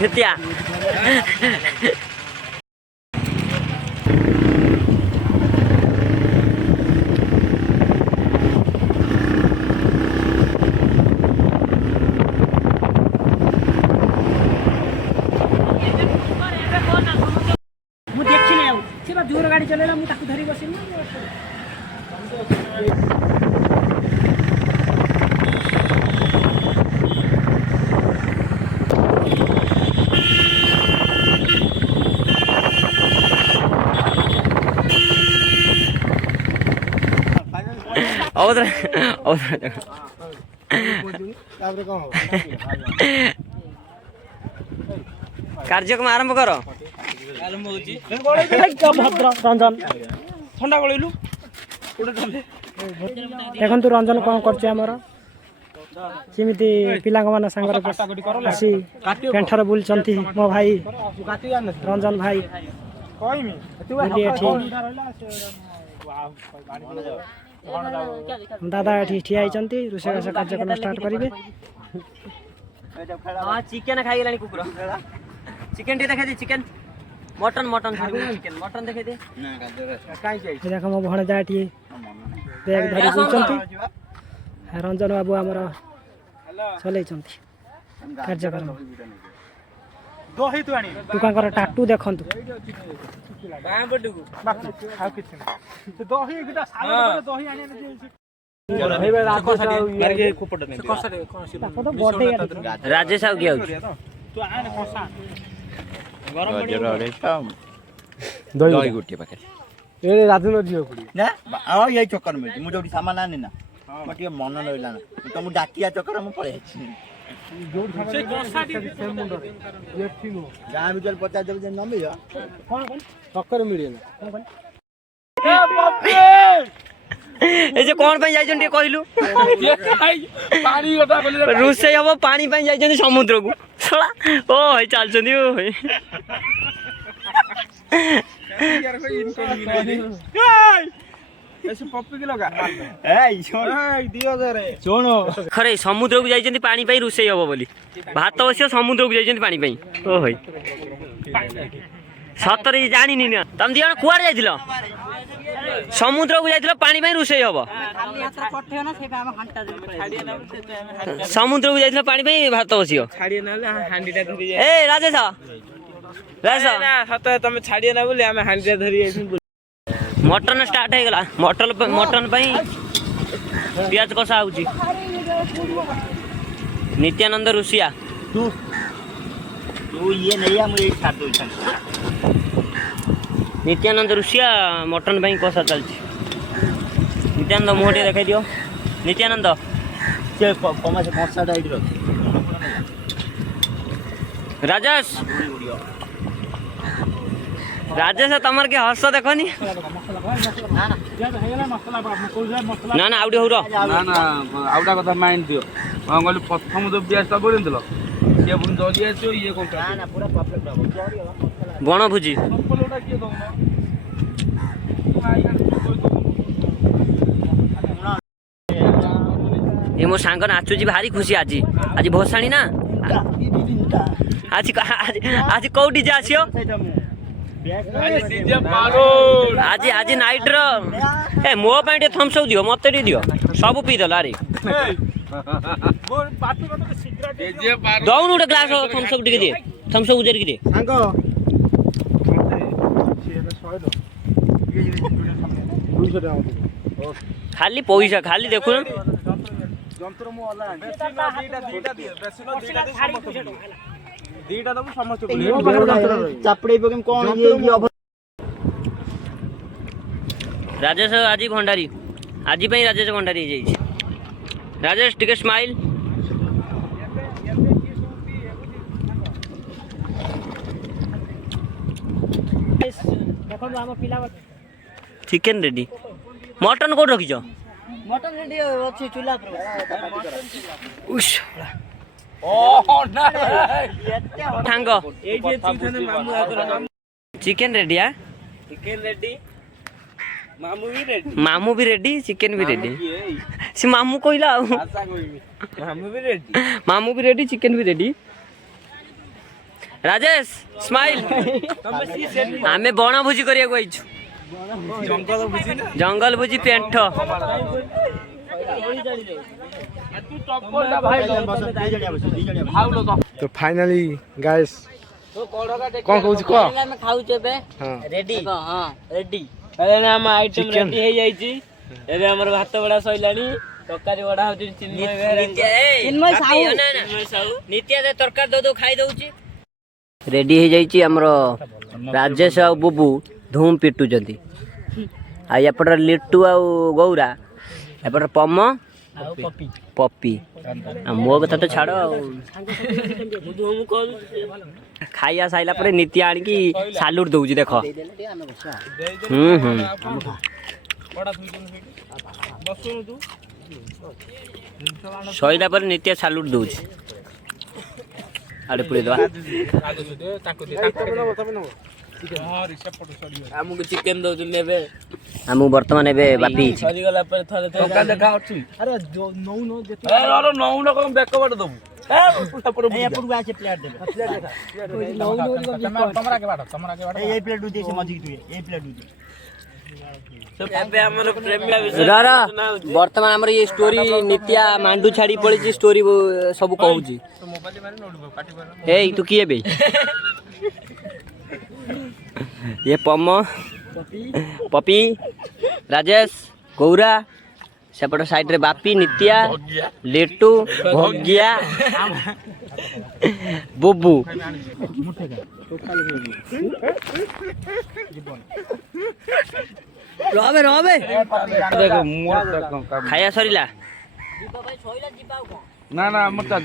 क्या जोर गाड़ी चलेला मु ताकू धरी बसिन कार्यक्रम आरंभ कर रंजन ठंडा गलैलु देखु रंजन कौन कर सेमती पिला मान सांगर आसी पेंठर बुलचंती मो भाई रंजन भाई दादा ये ठिया रोषेबास कार्यक्रम स्टार्ट करेंगे चिकेन खाई कुकुर चिकेन टी देखा chicken mutton mutton chicken mutton देखा देख मो भणजा टी बैग धरी बुलचंती रंजन बाबू आमर चल कार्यक्रम टुका टाटू देखु राजेश आउ किया दही गोटे पाखे यही चक्कर मिलती मुझे सामान आनी ना मोटे मन रहा ना तुम डाकिया चक्कर मुझे पड़े गाँ भर पचास देव न मिल चक्कर मिले कौन कहलु रोषे हम पानी जाइए समुद्र को शला ओ चल खरे समुद्र को जाइए पानी रोषे हम बोली भात बस समुद्र को जाइए पानी ओ भाई सतरे जानी ना तुम दी जन कुआड़े जाइल समुद्र को जाइल पानी रोषे हम समुद्र को जाइल पानी भात बस ए राजेश सत तुम छाड़िए ना बोली आम हांडी धरी मटन स्टार्ट हो गला मटन पियाज कषा हो नित्यानंद रुषिया तू ये नहीं है मुझे छाड़ दो नित्यानंद रुषिया मटन कषा चलती नित्यानंद मुह टे देखा दियो नित्यानंद से कमा से कषा डाइट रख राजेश राजेश तुम के हस देखनी ना ना आउटे हो ना ना आउटा कथा माइंड दियो कहली प्रथम जो ब्यासटा बोल सी पुणी जल्दी आसो ये बणभोजी ये मो सांग नाचुची भारी खुशी आज आज भसाणी ना आज आज कौ डीजे आसियो आज आज नाइट रो ए मो पाई थम्स अप दियो मते दियो सब पी दला रे दौन गोटे ग्लास थम्स अप टिके दे थम्स अप उजर के दे खाली पैसा खाली देखु राजेश आज भंडारी आज राजेश भंडारी राजेश टिके smile chicken ready mutton code रखी मटन रेडी अच्छी चूल्हा पर ठांग चिकेन रेडी आ चिकेन रेडी मामू भी रेडी चिकेन भी रेडी से मामू कहला मामू भी रेडी चिकेन भी रेडी राजेश स्माइल आमे बण भोजी करिया को आइछु जंगल भोजी पेंठ तो फाइनली गाइस कौन कहू छी को ଆମେ ଖାଉଛୁ ଏବେ रेडी ହଁ ରେଡି ହେଲାଣି ଆମ ଆଇଟମ ରେଡି ହେଇ ଯାଇଛି ଏବେ ଆମର ଭାତ ବଡା ସଇଲାଣି ତରକାରୀ ବଡା ହଉଛି ଚିନ୍ମୟ ସାହୁ नित्या दे तरकारी दो दो खाई दउची रेडी हे जाईची हमरो राजेश आ बुबू धूम पिटू जंती आ एपटर लिट्टू आ गौरा एपटर पम पप्पी आ मो कथा तो छाड़ो खाइया साइला पर नित्या आनी की सालूट दउची देखो सईला पर नित्या सालूट दउची आड़े पुरे दवा ଆମକୁ ଚିକେନ ଦଉଛନ୍ତି ଏବେ ଆମକୁ ବର୍ତ୍ତମାନ ଏବେ ବାପି ସରିଗଲା ପରେ ଥରେ ଟଙ୍କା ଦେଖା ଅଛି ଆରେ ନଉନ ଯେତେ ନଉନ କଣ ବେକ ବାଟ ଦବୁ ଏପଟକୁ ଆସେ ପ୍ଲେଟ୍ ଦେବେ ଏଇ ପ୍ଲେଟ୍ ଦେ ସେ ମଝିକି ତୁ ଏଇ ପ୍ଲେଟ୍ ଦେ ଏବେ ଆମର ପ୍ରେମିକା ବିଷୟ ବର୍ତ୍ତମାନ ଆମର ये स्टोरी नित्या मांडू छाड़ी पड़ी स्टोरी सब कहूची ए तू किए बे ये पम पपी राजेश गौरा सेपट साइड रे बापी नित्या लिट्टू भोगिया बुबू रहे रहे ଦେଖ ମୁଁ खाया सरिला ନା ନା ଆମର ଚାଲ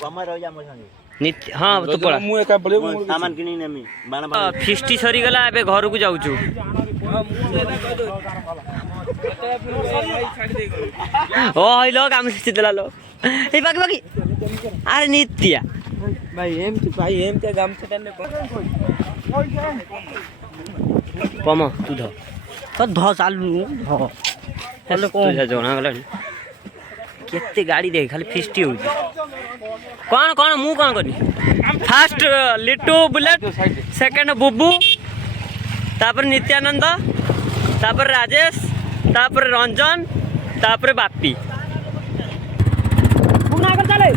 କମା ରହିଯା ମୋ ସାଙ୍ଗେ नित्य हाँ तू पड़ा ମୁଁ ଏକା ପଳେଇବ ସାମାନ କିଣି ନେମି ବାଣ फिस्टी सरीगला ए घर को जाऊचु ओ हइलो काम सिद्धला लो ए बाकी बाकी अरे नित्या ଭାଇ ଏମିତି ଗାମଛାଟା ନେ पम तू ध तो ध चालू ध हेलो कोन जणा गला केते गाड़ी दे खाली फिस्टी हो कौन कौन मु कौन करनी फास्ट लिट्टू बुलेट सेकंड बुबू तापर नित्यानंद तापर राजेश तापर रंजन तापर बापी चले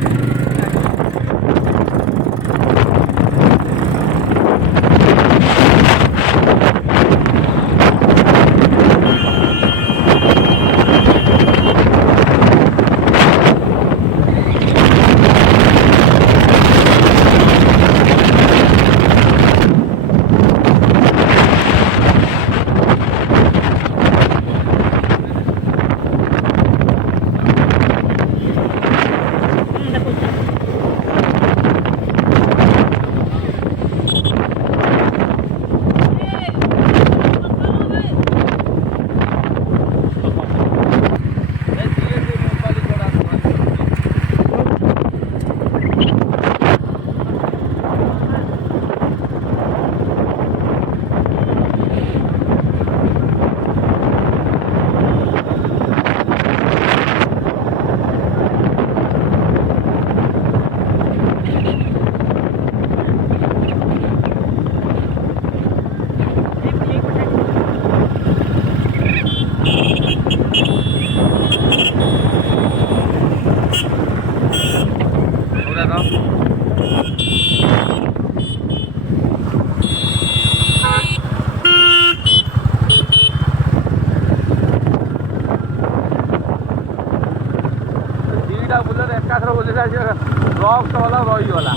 ରକ୍ସ ବାଲା ରହିଗଲା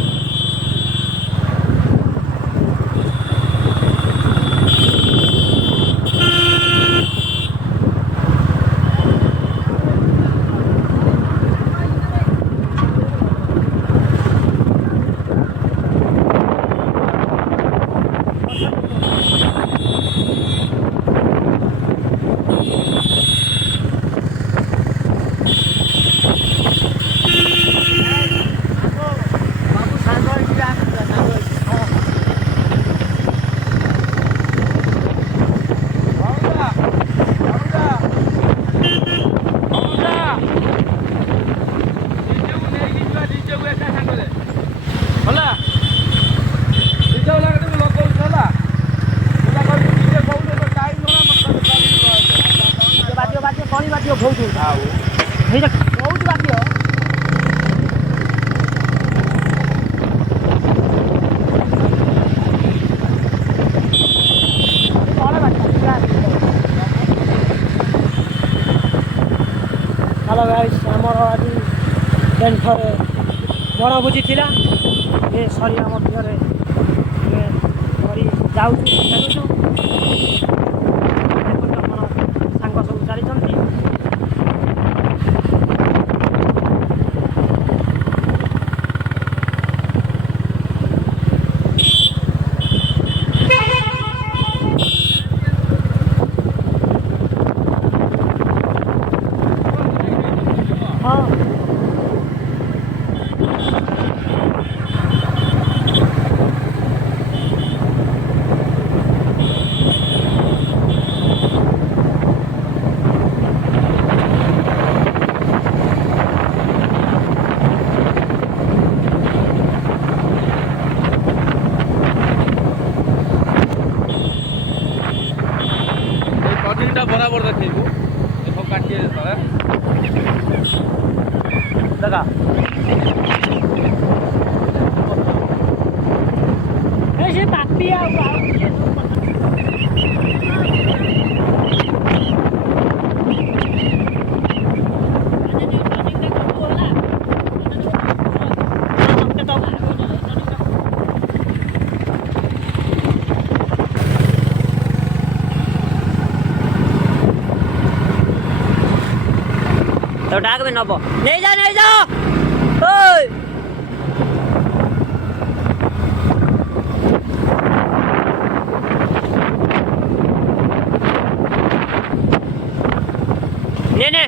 ପାଣି ବାଟିବ ବହୁତ ଆଉ ସେଇଟା ବହୁତ ବାଟିବ ହ୍ୟାଲୋ ଗାଇସ୍ ଆମର ଆଜି ଟେଣ୍ଟରେ ବଣଭୋଜି ଥିଲା ଏ ସରି ଆମ ଭିତରେ ଆମେ କରି ଯାଉଛୁ ଖେଳୁଛୁ ଦେଖନ୍ତୁ ଆପଣ ସାଙ୍ଗ ସବୁ ଚାଲିଛନ୍ତି ହଁ କଟିଂଟା ବରାବର ଦେଖେଇବୁ ସବୁ କାଟିଏ ତଳେ ଦେଖା ସେ ବାପି ଆଉ तो डाक में नब नहीं जा ओए ने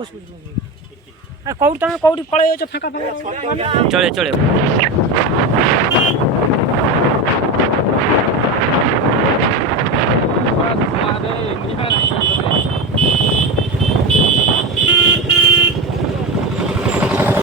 ପୁଷ କୋଉଠି ତମେ କୋଉଠି ପଳେଇ ଯାଉଛ ଫାଙ୍କା ଫାଙ୍କା ଚଳେ